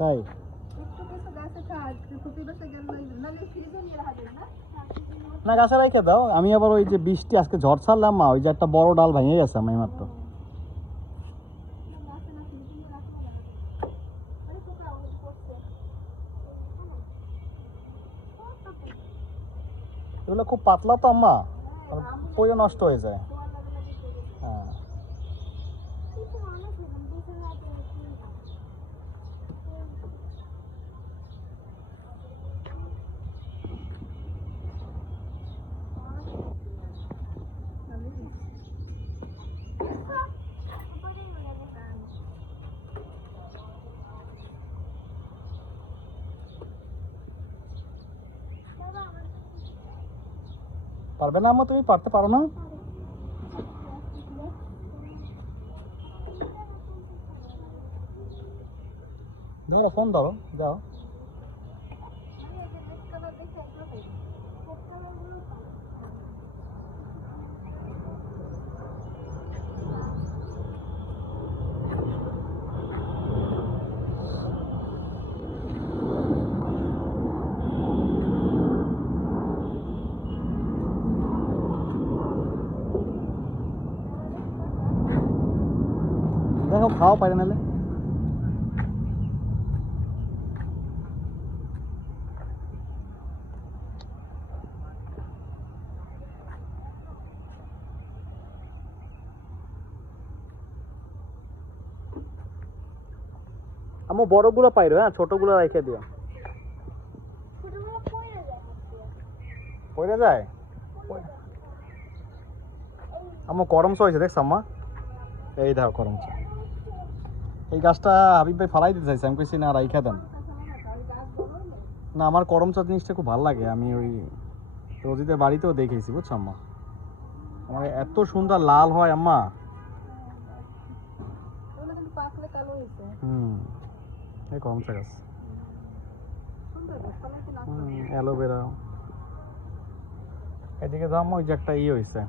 তাই? না, গাছে রেখে দাও। আমি আবার ওই যে বৃষ্টি, আজকে ঝড় ছাড়লাম মা, ওই যে একটা বড় ডাল ভেঙে গেছে আমি মাত্র। এগুলো খুব পাতলা তো আম্মা পরে নষ্ট হয়ে যায়। হ্যাঁ। পারবে না আম্মা তুমি পারতে পারো না? ধরো ফোন ধরো যাও। দেখো খাওয়া পারে নালে আমার বড়গুলো পাইরো হ্যাঁ? ছোটগুলো রেখে দিও। পড়ে যায়? আমার করমচ হয়েছে দেখছ আম্মা? এই দেখো করমচ এই গাছটা হাবিব ভাই ফালাই দিতে চাইছে, আমি কইছি, না, রাইখা দেন। না, আমার করমচা জিনিসটা খুব ভালো লাগে, আমি ওই রোজিদের বাড়িতেও দেখেছি, বুঝছ আম্মা? আমার এত সুন্দর লাল হয় আম্মা। এই করমচা গাছ। অ্যালোভেরা। এদিকে ওই যে একটা ই হয়েছে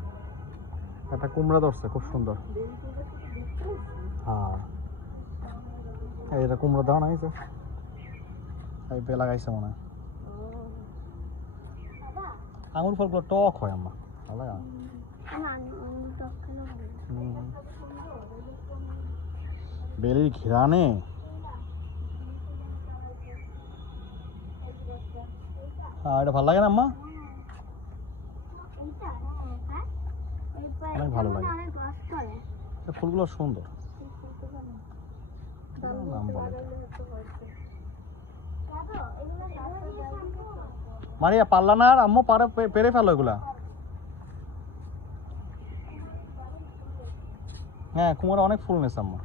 একটা কুমড়া ধরছে, খুব সুন্দর। হ্যাঁ। এটা কুমড়ো দাও না হয়েছে এই বে লাগাইছে মনে হয়। আঙুর ফলগুলো টক হয় আম্মা। ভালো লাগে বেলির ঘিরানে হ্যাঁ এটা ভালো লাগে না আম্মা? অনেক ভালো লাগে। ফুলগুলো সুন্দর নাম বলে এটা। মারিয়া, পারলা না আর আম্মু পারে পেরে ফেলো এগুলা। হ্যাঁ কুমার অনেক ফুল নেছে আম্মা।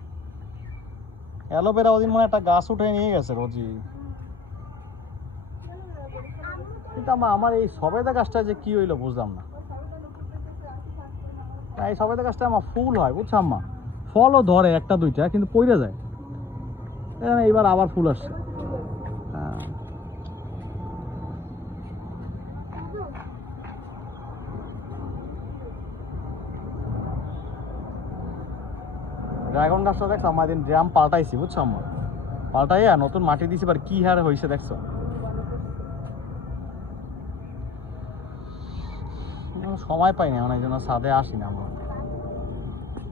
অ্যালোভেরা ওদিন মনে একটা গাছ উঠে নিয়ে গেছে রোজি কিন্তু আমা আমার এই সবেদা গাছটা যে কি হইল বুঝলাম না। এই সবেদা গাছটা আমার ফুল হয়, বুঝছ আম্মা? ফলও ধরে একটা দুইটা, কিন্তু পইরে যায়। এইবার আবার ফুল আসছে হ্যাঁ ড্রাগন গাছটা দেখছ? আমার দিন ড্রাম পাল্টাইছি বুঝছ আমার পাল্টাইয়া নতুন মাটি দিছি এবার কি হারে হয়েছে দেখছ? সময় পাইনি এখন এই জন্য ছাদে আসি না আমরা